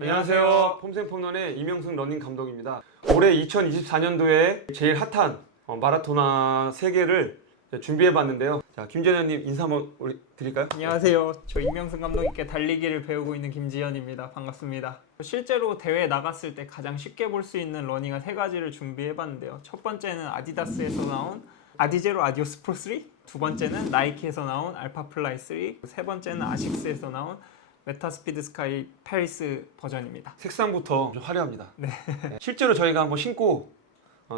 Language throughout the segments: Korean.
안녕하세요. 폼생폼런의 이명승 러닝 감독입니다. 올해 2024년도에 제일 핫한 마라토나 3개를 준비해봤는데요. 자, 김재현님 인사 한번 드릴까요? 안녕하세요. 저 이명승 감독님께 달리기를 배우고 있는 김지현입니다. 반갑습니다. 실제로 대회에 나갔을 때 가장 쉽게 볼 수 있는 러닝화 3가지를 준비해봤는데요. 첫 번째는 아디다스에서 나온 아디제로 아디오스 프로 3, 두 번째는 나이키에서 나온 알파플라이 3, 세 번째는 아식스에서 나온 메타스피드 스카이 페리스 버전입니다. 색상부터 좀 화려합니다. 네. 실제로 저희가 한번 신고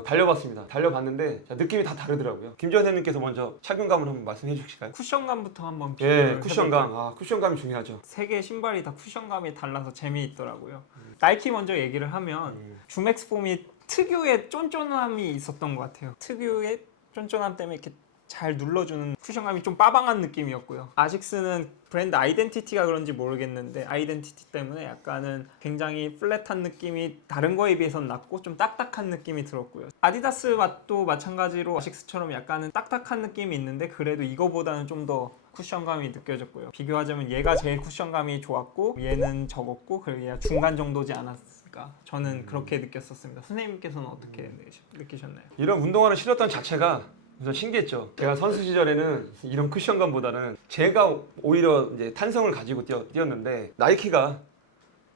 달려봤습니다. 달려봤는데 느낌이 다 다르더라고요. 김지현님께서 먼저 착용감을 한번 말씀해 주실까요? 쿠션감부터 한번 예, 비교를 쿠션감. 해볼까요? 쿠션감이 중요하죠. 세 개의 신발이 다 쿠션감이 달라서 재미있더라고요. 나이키 먼저 얘기를 하면 주맥스 폼이 특유의 쫀쫀함이 있었던 것 같아요. 특유의 쫀쫀함 때문에 이렇게 잘 눌러주는 쿠션감이 좀 빠방한 느낌이었고요. 아식스는 브랜드 아이덴티티가 그런지 모르겠는데 아이덴티티 때문에 약간은 굉장히 플랫한 느낌이 다른 거에 비해서는 낮고 좀 딱딱한 느낌이 들었고요. 아디다스 맛도 마찬가지로 아식스처럼 약간은 딱딱한 느낌이 있는데 그래도 이거보다는 좀 더 쿠션감이 느껴졌고요. 비교하자면 얘가 제일 쿠션감이 좋았고 얘는 적었고 그리고 얘가 중간 정도지 않았을까, 저는 그렇게 느꼈었습니다. 선생님께서는 어떻게 느끼셨나요? 이런 운동화를 신었던 자체가 우선 신기했죠. 제가 선수 시절에는 이런 쿠션감보다는 제가 오히려 이제 탄성을 가지고 뛰었는데 나이키가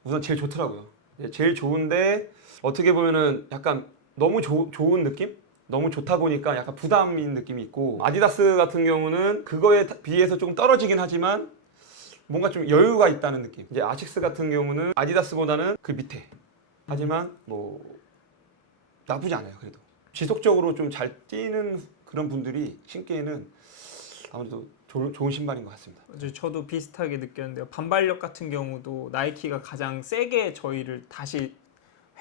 우선 제일 좋더라고요. 제일 좋은데 어떻게 보면은 약간 너무 좋은 느낌? 너무 좋다 보니까 약간 부담인 느낌이 있고, 아디다스 같은 경우는 그거에 비해서 조금 떨어지긴 하지만 뭔가 좀 여유가 있다는 느낌. 이제 아식스 같은 경우는 아디다스보다는 그 밑에. 하지만 뭐 나쁘지 않아요. 그래도 지속적으로 좀 잘 뛰는 그런 분들이 신기에는 아무래도 좋은 신발인 것 같습니다. 저도 비슷하게 느꼈는데요. 반발력 같은 경우도 나이키가 가장 세게 저희를 다시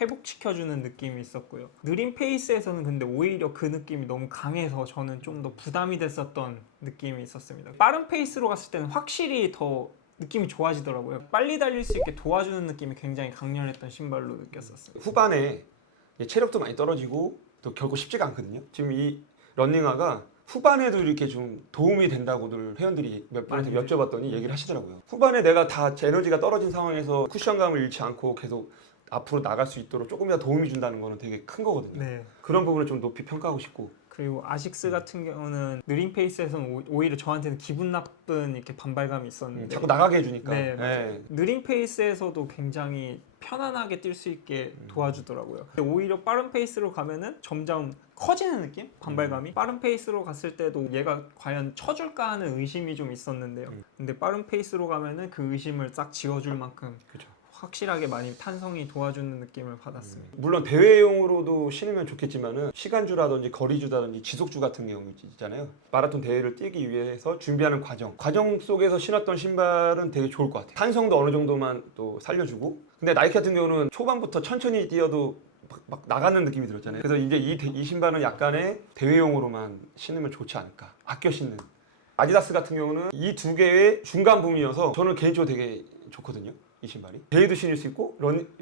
회복시켜주는 느낌이 있었고요. 느린 페이스에서는 근데 오히려 그 느낌이 너무 강해서 저는 좀 더 부담이 됐었던 느낌이 있었습니다. 빠른 페이스로 갔을 때는 확실히 더 느낌이 좋아지더라고요. 빨리 달릴 수 있게 도와주는 느낌이 굉장히 강렬했던 신발로 느꼈었어요. 후반에 체력도 많이 떨어지고 또 결국 쉽지가 않거든요. 지금 이 러닝화가 후반에도 이렇게 좀 도움이 된다고들 회원들이 몇 분한테 여쭤봤더니 얘기를 하시더라고요. 후반에 내가 다 에너지가 떨어진 상황에서 쿠션감을 잃지 않고 계속 앞으로 나갈 수 있도록 조금이라도 도움이 준다는 거는 되게 큰 거거든요. 네. 그런 부분을 좀 높이 평가하고 싶고. 그리고 아식스 같은 경우는 느린 페이스에서는 오히려 저한테는 기분 나쁜 이렇게 반발감이 있었는데 자꾸 나가게 해주니까. 네, 네. 느린 페이스에서도 굉장히 편안하게 뛸 수 있게 도와주더라고요. 근데 오히려 빠른 페이스로 가면은 점점 커지는 느낌? 반발감이? 빠른 페이스로 갔을 때도 얘가 과연 쳐줄까 하는 의심이 좀 있었는데요. 근데 빠른 페이스로 가면은 그 의심을 싹 지워줄 만큼 그죠. 확실하게 많이 탄성이 도와주는 느낌을 받았습니다. 물론 대회용으로도 신으면 좋겠지만은 시간주라든지 거리주라든지 지속주 같은 경우 있잖아요. 마라톤 대회를 뛰기 위해서 준비하는 과정 속에서 신었던 신발은 되게 좋을 것 같아요. 탄성도 어느 정도만 또 살려주고. 근데 나이키 같은 경우는 초반부터 천천히 뛰어도 막 나가는 느낌이 들었잖아요. 그래서 이제 이 신발은 약간의 대회용으로만 신으면 좋지 않을까. 아껴 신는. 아디다스 같은 경우는 이 두 개의 중간 부분이어서 저는 개인적으로 되게 좋거든요. 이 신발이 대회도 신을 수 있고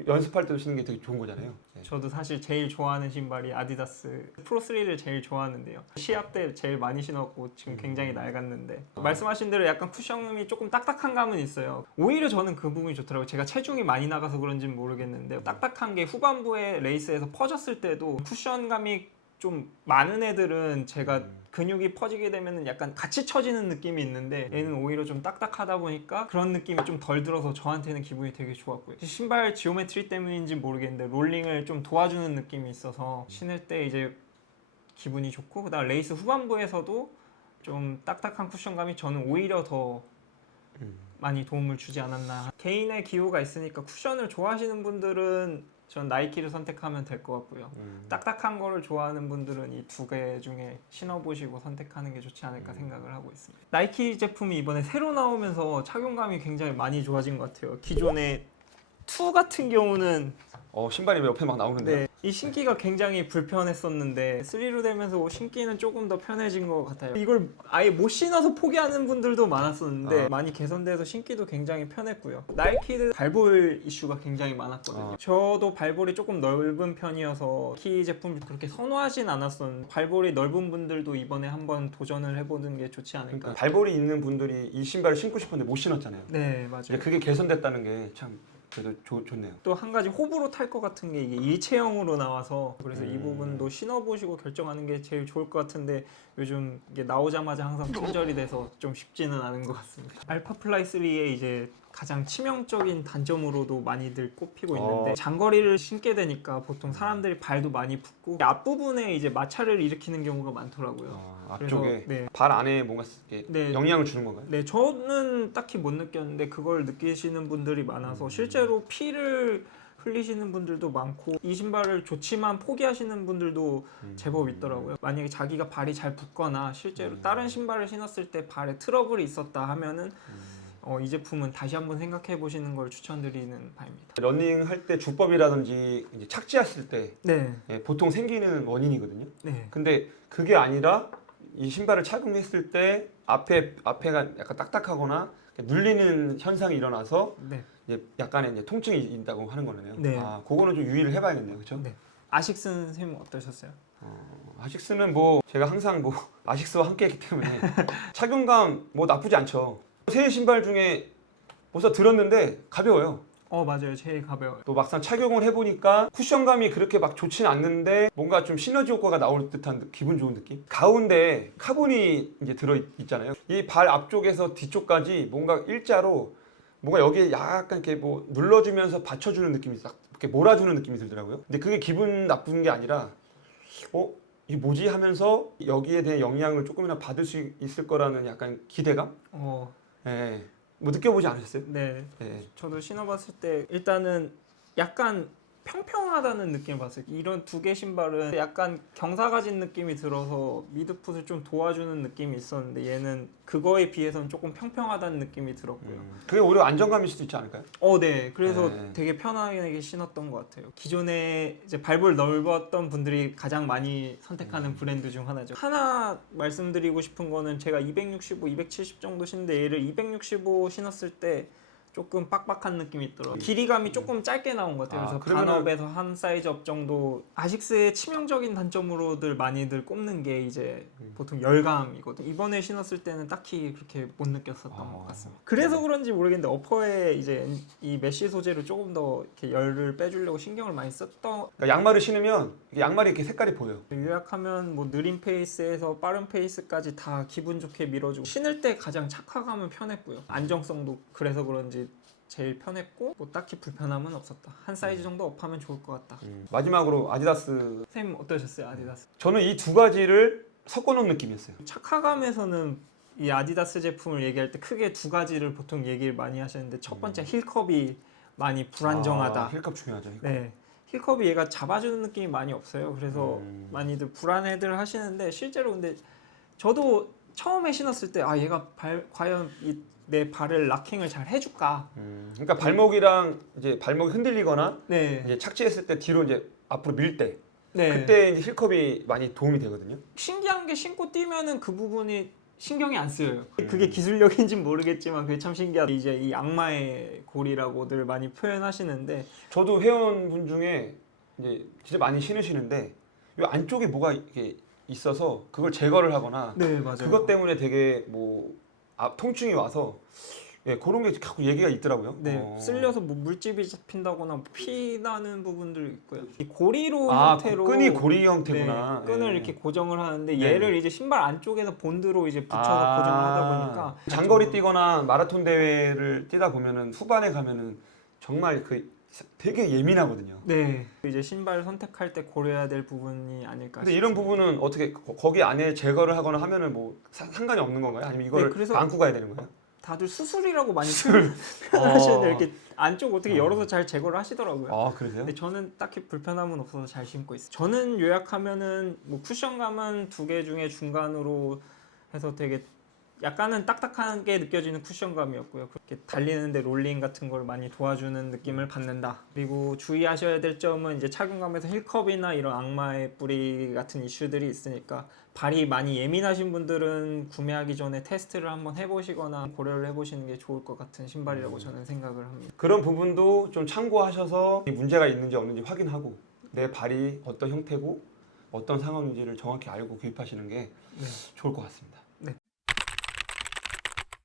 연습할 때도 신는 게 되게 좋은 거잖아요. 네. 저도 사실 제일 좋아하는 신발이 아디다스 프로3를 제일 좋아하는데요. 시합 때 제일 많이 신었고 지금 굉장히 낡았는데 말씀하신 대로 약간 쿠션감이 조금 딱딱한 감은 있어요. 오히려 저는 그 부분이 좋더라고요. 제가 체중이 많이 나가서 그런지는 모르겠는데 딱딱한 게 후반부에 레이스에서 퍼졌을 때도 쿠션감이 좀 많은 애들은 제가 근육이 퍼지게 되면 약간 같이 처지는 느낌이 있는데 얘는 오히려 좀 딱딱하다 보니까 그런 느낌이 좀 덜 들어서 저한테는 기분이 되게 좋았고요. 신발 지오메트리 때문인지 모르겠는데 롤링을 좀 도와주는 느낌이 있어서 신을 때 이제 기분이 좋고, 그다음 레이스 후반부에서도 좀 딱딱한 쿠션감이 저는 오히려 더 많이 도움을 주지 않았나. 개인의 기호가 있으니까 쿠션을 좋아하시는 분들은 전 나이키를 선택하면 될 것 같고요. 딱딱한 거를 좋아하는 분들은 이 두 개 중에 신어보시고 선택하는 게 좋지 않을까 생각을 하고 있습니다. 나이키 제품이 이번에 새로 나오면서 착용감이 굉장히 많이 좋아진 것 같아요. 기존의 2 같은 경우는 신발이 옆에 막 나오는데요. 네, 이 신기가 굉장히 불편했었는데 3로 되면서 신기는 조금 더 편해진 것 같아요. 이걸 아예 못 신어서 포기하는 분들도 많았었는데 많이 개선돼서 신기도 굉장히 편했고요. 나이키는 발볼 이슈가 굉장히 많았거든요. 저도 발볼이 조금 넓은 편이어서 키 제품을 그렇게 선호하진 않았었는데 발볼이 넓은 분들도 이번에 한번 도전을 해보는 게 좋지 않을까. 그러니까 발볼이 있는 분들이 이 신발을 신고 싶었는데 못 신었잖아요. 네, 맞아요. 그게 개선됐다는 게 참 그래도 좋네요. 또 한 가지 호불호 탈 것 같은 게 이게 일체형으로 나와서 그래서 이 부분도 신어보시고 결정하는 게 제일 좋을 것 같은데 요즘 이게 나오자마자 항상 품절이 돼서 좀 쉽지는 않은 것 같습니다. 알파 플라이 3의 이제 가장 치명적인 단점으로도 많이들 꼽히고 있는데 장거리를 신게 되니까 보통 사람들이 발도 많이 붓고 앞부분에 이제 마찰을 일으키는 경우가 많더라고요. 앞쪽에 그래서, 네. 발 안에 뭔가 이렇게 네. 영향을 주는 건가요? 네, 저는 딱히 못 느꼈는데 그걸 느끼시는 분들이 많아서 실제로 피를 흘리시는 분들도 많고 이 신발을 좋지만 포기하시는 분들도 제법 있더라고요. 만약에 자기가 발이 잘 붙거나 실제로 다른 신발을 신었을 때 발에 트러블이 있었다 하면은 이 제품은 다시 한번 생각해 보시는 걸 추천드리는 바입니다. 러닝 할 때 주법이라든지 이제 착지했을 때 네, 보통 생기는 원인이거든요. 네, 근데 그게 아니라 이 신발을 착용했을 때 앞에가 약간 딱딱하거나 눌리는 현상이 일어나서 네. 이제 약간의 이제 통증이 있다고 하는 거네요. 네. 그거는 좀 유의를 해봐야겠네요, 그렇죠? 네. 아식스는 선생님 어떠셨어요? 아식스는 뭐 제가 항상 뭐 아식스와 함께했기 때문에 착용감 뭐 나쁘지 않죠. 새 신발 중에 벌써 들었는데 가벼워요. 맞아요. 제일 가벼워요. 또 막상 착용을 해보니까 쿠션감이 그렇게 막 좋지는 않는데 뭔가 좀 시너지 효과가 나올 듯한 기분 좋은 느낌? 가운데 카본이 이제 들어있잖아요. 이 발 앞쪽에서 뒤쪽까지 뭔가 일자로 뭔가 여기에 약간 이렇게 뭐 눌러주면서 받쳐주는 느낌이 싹 이렇게 몰아주는 느낌이 들더라고요. 근데 그게 기분 나쁜 게 아니라 이게 뭐지 하면서 여기에 대한 영향을 조금이나 받을 수 있을 거라는 약간 기대감? 예. 뭐 느껴보지 않으셨어요? 네. 예. 저도 신어봤을 때 일단은 약간 평평하다는 느낌을 봤어요. 이런 두 개 신발은 약간 경사 가진 느낌이 들어서 미드풋을 좀 도와주는 느낌이 있었는데 얘는 그거에 비해서는 조금 평평하다는 느낌이 들었고요. 그게 오히려 안정감일 수도 있지 않을까요? 네. 그래서 네. 되게 편하게 신었던 것 같아요. 기존에 이제 발볼 넓었던 분들이 가장 많이 선택하는 브랜드 중 하나죠. 하나 말씀드리고 싶은 거는 제가 265, 270 정도 신는데 얘를 265 신었을 때 조금 빡빡한 느낌이 있더라고요. 길이감이 조금 짧게 나온 것 같아요. 그래서 그러면은- 반업에서 한 사이즈 업 정도. 아식스의 치명적인 단점으로들 많이들 꼽는 게 이제 보통 열감이거든요. 이번에 신었을 때는 딱히 그렇게 못 느꼈었던 것 같습니다. 그래서 그런지 모르겠는데 어퍼에 이제 이 메쉬 소재로 조금 더 이렇게 열을 빼주려고 신경을 많이 썼던. 그러니까 양말을 신으면 이게 양말이 이렇게 색깔이 보여. 요약하면 뭐 느린 페이스에서 빠른 페이스까지 다 기분 좋게 밀어주고 신을 때 가장 착화감은 편했고요. 안정성도 그래서 그런지 제일 편했고 뭐 딱히 불편함은 없었다. 한 사이즈 정도 업하면 좋을 것 같다. 마지막으로 아디다스. 선생님 어떠셨어요? 아디다스? 저는 이 두 가지를 섞어놓은 느낌이었어요. 착화감에서는 이 아디다스 제품을 얘기할 때 크게 두 가지를 보통 얘기를 많이 하시는데 첫 번째 힐컵이 많이 불안정하다. 힐컵 중요하죠. 힐컵. 네. 힐컵이 얘가 잡아주는 느낌이 많이 없어요. 그래서 많이들 불안해들 하시는데 실제로 근데 저도 처음에 신었을 때 얘가 과연 내 발을 락킹을 잘 해줄까? 그러니까 발목이랑 이제 발목이 흔들리거나 네. 이제 착지했을 때 뒤로 이제 앞으로 밀 때 네. 그때 이제 힐컵이 많이 도움이 되거든요. 신기한 게 신고 뛰면은 그 부분이 신경이 안 쓰여요. 그게 기술력인지는 모르겠지만 그게 참 신기하다. 이제 이 악마의 골이라고들 많이 표현하시는데 저도 회원분 중에 이제 진짜 많이 신으시는데 이 안쪽에 뭐가 이렇게 있어서 그걸 제거를 하거나 네 맞아요. 그것 때문에 되게 뭐 통증이 와서 그런 게 자꾸 얘기가 있더라고요. 네 쓸려서 뭐 물집이 잡힌다거나 피나는 부분들 있고요. 이 고리로 형태로 끈이 고리 형태구나. 네, 끈을 예. 이렇게 고정을 하는데 네. 얘를 이제 신발 안쪽에서 본드로 이제 붙여서 고정을 하다 보니까 장거리 뛰거나 마라톤 대회를 뛰다 보면은 후반에 가면은 정말 되게 예민하거든요. 네 이제 신발 선택할 때 고려해야 될 부분이 아닐까. 근데 이런 부분은 어떻게 거기 안에 제거를 하거나 하면은 뭐 상관이 없는 건가요? 아니면 이거를 그래서 안고 가야 되는 거예요? 다들 수술이라고 많이 표현하시는데 이렇게 안쪽 어떻게 열어서 잘 제거를 하시더라고요. 그러세요? 근데 저는 딱히 불편함은 없어서 잘 신고 있어요. 저는 요약하면은 뭐 쿠션감은 두 개 중에 중간으로 해서 되게 약간은 딱딱하게 느껴지는 쿠션감이었고요. 그렇게 달리는데 롤링 같은 걸 많이 도와주는 느낌을 받는다. 그리고 주의하셔야 될 점은 이제 착용감에서 힐컵이나 이런 악마의 뿌리 같은 이슈들이 있으니까 발이 많이 예민하신 분들은 구매하기 전에 테스트를 한번 해보시거나 고려를 해보시는 게 좋을 것 같은 신발이라고 저는 생각을 합니다. 그런 부분도 좀 참고하셔서 문제가 있는지 없는지 확인하고 내 발이 어떤 형태고 어떤 상황인지를 정확히 알고 구입하시는 게 좋을 것 같습니다.